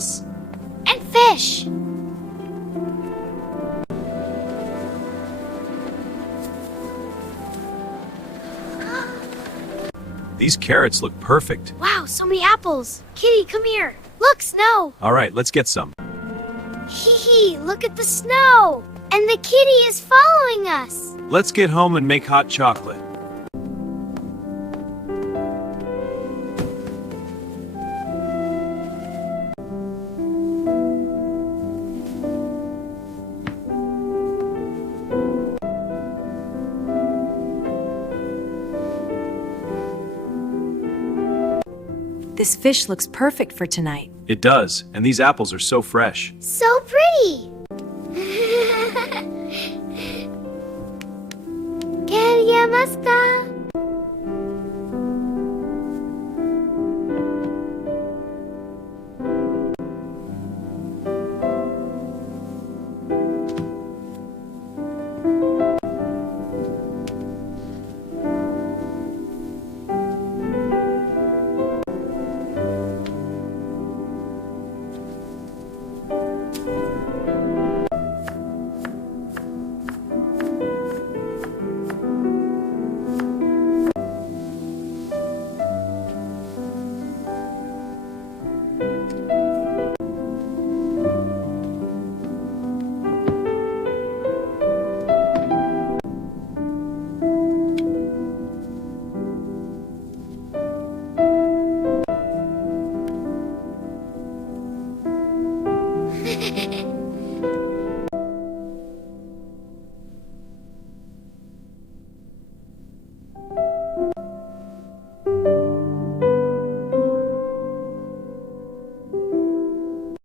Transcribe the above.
apples. And fish. These carrots look perfect. Wow, so many apples. Kitty, come here. Look, snow. All right, let's get some. Hee hee, look at the snow. And the kitty is following us. Let's get home and make hot chocolate. This fish looks perfect for tonight. It does, and these apples are so fresh. So pretty. Keriamasta.